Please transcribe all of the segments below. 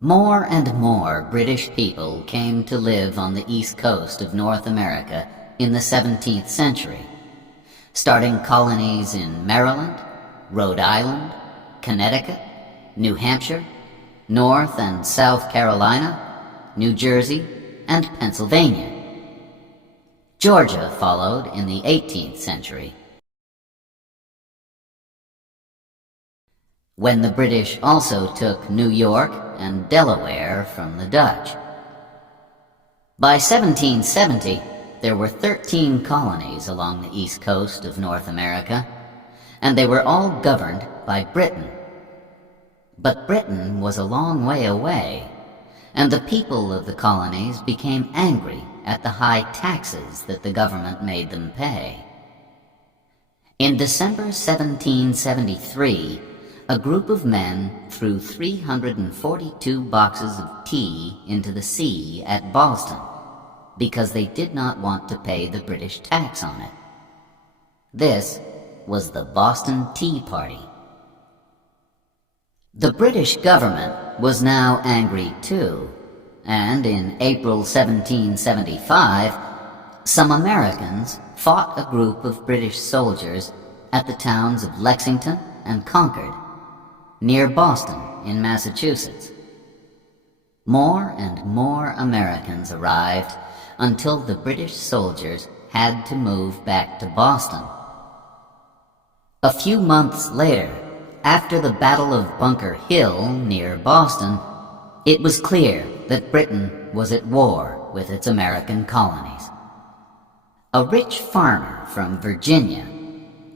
More and more British people came to live on the east coast of North America in the 17th century, starting colonies in Maryland, Rhode Island, Connecticut, New Hampshire, North and South Carolina, New Jersey, and Pennsylvania. Georgia followed in the 18th century, when the British also took New York and Delaware from the Dutch. By 1770, there were 13 colonies along the east coast of North America, and they were all governed by Britain. But Britain was a long way away, and the people of the colonies became angry at the high taxes that the government made them pay. In December 1773, a group of men threw 342 boxes of tea into the sea at Boston because they did not want to pay the British tax on it. This was the Boston Tea Party. The British government was now angry too, and in April 1775, some Americans fought a group of British soldiers at the towns of Lexington and Concord, near Boston in Massachusetts. More and more Americans arrived until the British soldiers had to move back to Boston. A few months later, after the Battle of Bunker Hill near Boston, it was clear that Britain was at war with its American colonies. A rich farmer from Virginia,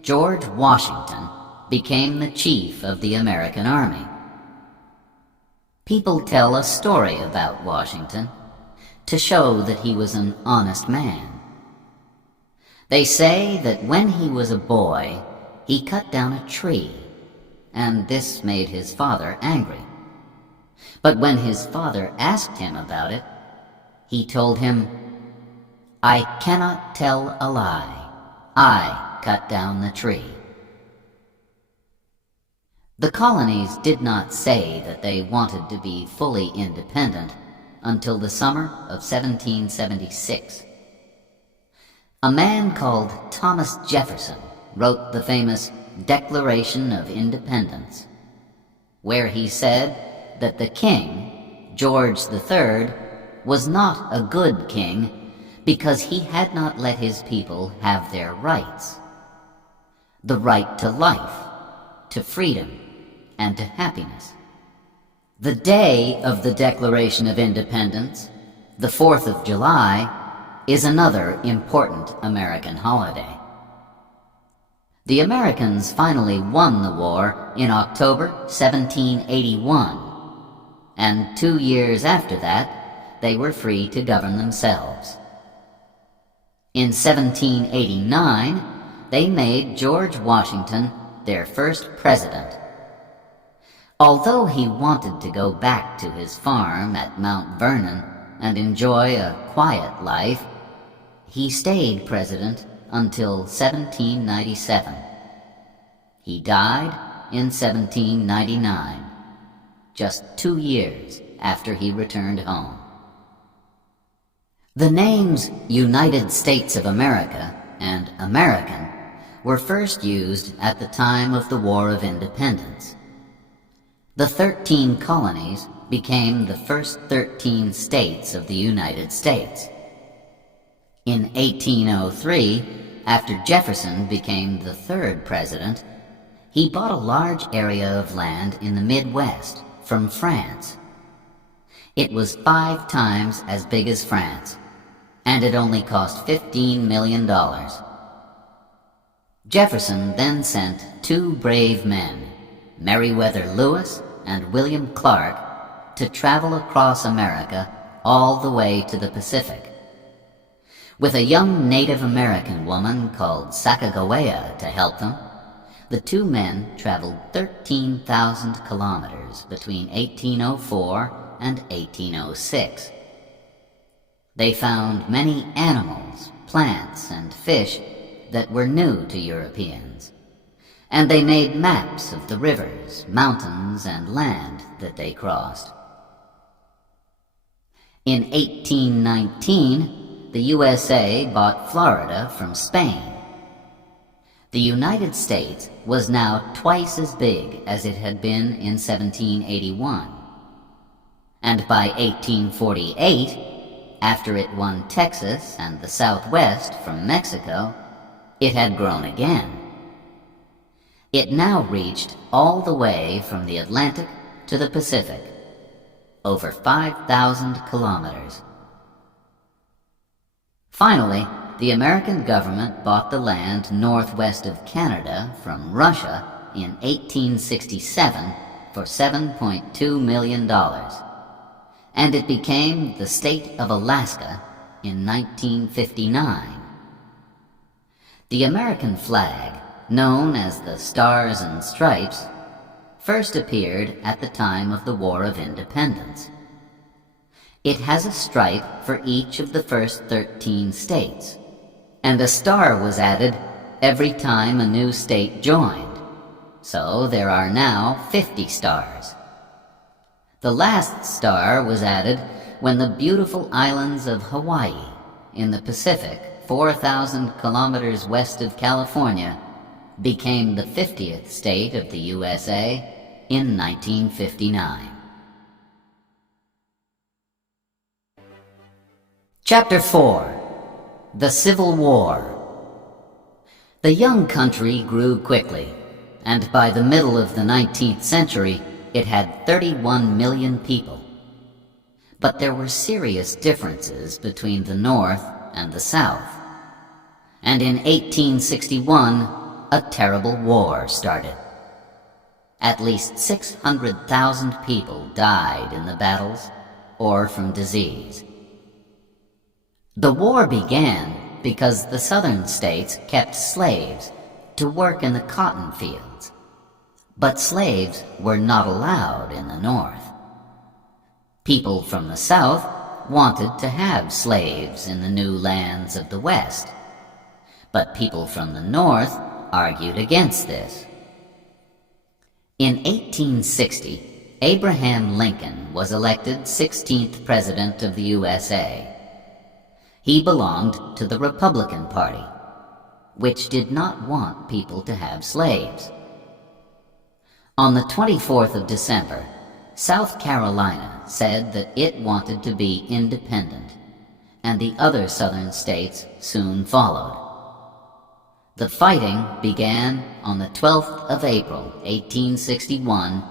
George Washington, became the chief of the American army. People tell a story about Washington to show that he was an honest man. They say that when he was a boy, he cut down a tree, and this made his father angry. But when his father asked him about it, he told him, "I cannot tell a lie. I cut down the tree." The colonies did not say that they wanted to be fully independent until the summer of 1776. A man called Thomas Jefferson wrote the famous Declaration of Independence, where he said that the king, George III, was not a good king because he had not let his people have their rights: the right to life, to freedom, and to happiness. The day of the Declaration of Independence, the 4th of July, is another important American holiday. The Americans finally won the war in October 1781, and 2 years after that, they were free to govern themselves. In 1789, they made George Washington their first president. Although he wanted to go back to his farm at Mount Vernon and enjoy a quiet life, he stayed president until 1797. He died in 1799, just 2 years after he returned home. The names United States of America and American were first used at the time of the War of Independence. The 13 colonies became the first 13 states of the United States. In 1803, after Jefferson became the third president, he bought a large area of land in the Midwest from France. It was 5 times as big as France, and it only cost $15 million. Jefferson then sent 2 brave men, Meriwether Lewis and William Clark, to travel across America all the way to the Pacific. With a young Native American woman called Sacagawea to help them, the 2 men traveled 13,000 kilometers between 1804 and 1806. They found many animals, plants, and fish that were new to Europeans, and they made maps of the rivers, mountains, and land that they crossed. In 1819, the USA bought Florida from Spain. The United States was now twice as big as it had been in 1781. And by 1848, after it won Texas and the Southwest from Mexico, it had grown again. It now reached all the way from the Atlantic to the Pacific, over 5,000 kilometers. Finally, the American government bought the land northwest of Canada from Russia in 1867 for $7.2 million, and it became the state of Alaska in 1959. The American flag, known as the Stars and Stripes, first appeared at the time of the War of Independence. It has a stripe for each of the first 13 states, and a star was added every time a new state joined, so there are now 50 stars. The last star was added when the beautiful islands of Hawaii in the Pacific, 4,000 kilometers west of California, became the 50th state of the USA in 1959. Chapter 4. The Civil War. The young country grew quickly, and by the middle of the 19th century, it had 31 million people. But there were serious differences between the North and the South. And in 1861, a terrible war started. At least 600,000 people died in the battles or from disease. The war began because the southern states kept slaves to work in the cotton fields, but slaves were not allowed in the North. People from the South wanted to have slaves in the new lands of the West, but people from the North argued against this. In 1860, Abraham Lincoln was elected 16th President of the USA. He belonged to the Republican Party, which did not want people to have slaves. On the 24th of December, South Carolina said that it wanted to be independent, and the other southern states soon followed. The fighting began on the 12th of April, 1861,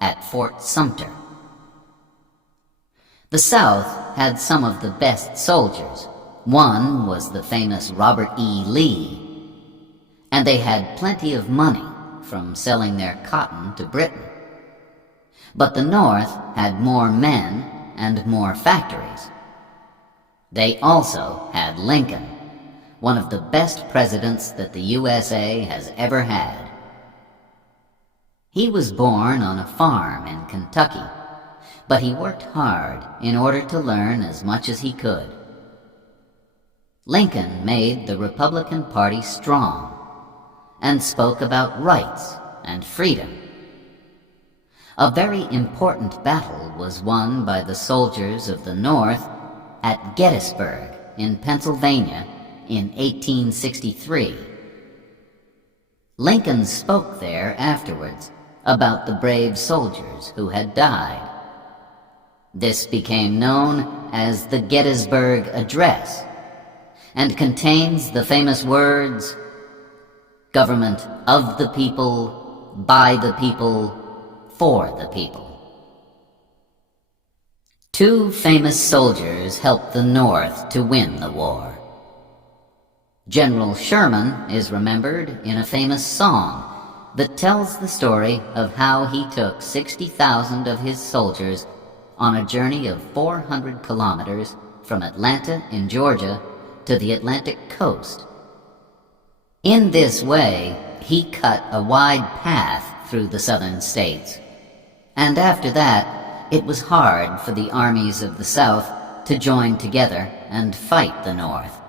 at Fort Sumter. The South had some of the best soldiers. One was the famous Robert E. Lee, and they had plenty of money from selling their cotton to Britain. But the North had more men and more factories. They also had Lincoln, one of the best presidents that the USA has ever had. He was born on a farm in Kentucky, but he worked hard in order to learn as much as he could. Lincoln made the Republican Party strong and spoke about rights and freedom. A very important battle was won by the soldiers of the North at Gettysburg in Pennsylvania in 1863. Lincoln spoke there afterwards about the brave soldiers who had died. This became known as the Gettysburg Address, and contains the famous words, "Government of the people, by the people, for the people." Two famous soldiers helped the North to win the war. General Sherman is remembered in a famous song that tells the story of how he took 60,000 of his soldiers on a journey of 400 kilometers from Atlanta in Georgia to the Atlantic coast. In this way, he cut a wide path through the southern states, and after that, it was hard for the armies of the South to join together and fight the North.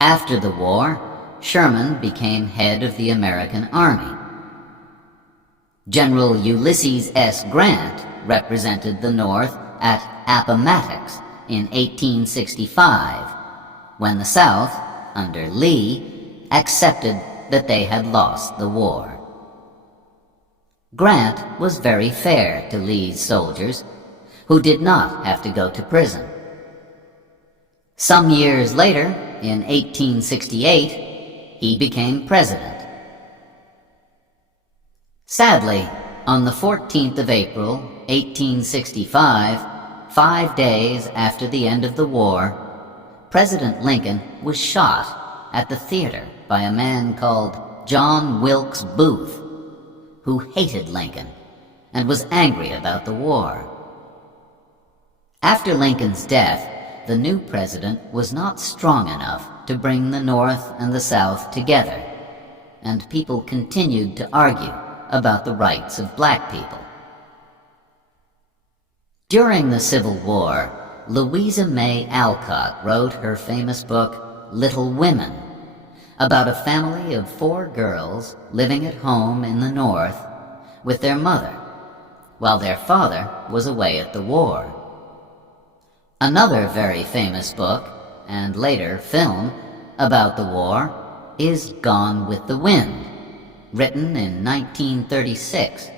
After the war, Sherman became head of the American Army. General Ulysses S. Grant represented the North at Appomattox in 1865, when the South, under Lee, accepted that they had lost the war. Grant was very fair to Lee's soldiers, who did not have to go to prison. Some years later, in 1868, he became president. Sadly, on the 14th of April, 1865, 5 days after the end of the war, President Lincoln was shot at the theater by a man called John Wilkes Booth, who hated Lincoln and was angry about the war. After Lincoln's death, the new president was not strong enough to bring the North and the South together, and people continued to argue about the rights of black people. During the Civil War, Louisa May Alcott wrote her famous book, Little Women, about a family of 4 girls living at home in the North with their mother, while their father was away at the war. Another very famous book, and later film, about the war is Gone with the Wind, written in 1936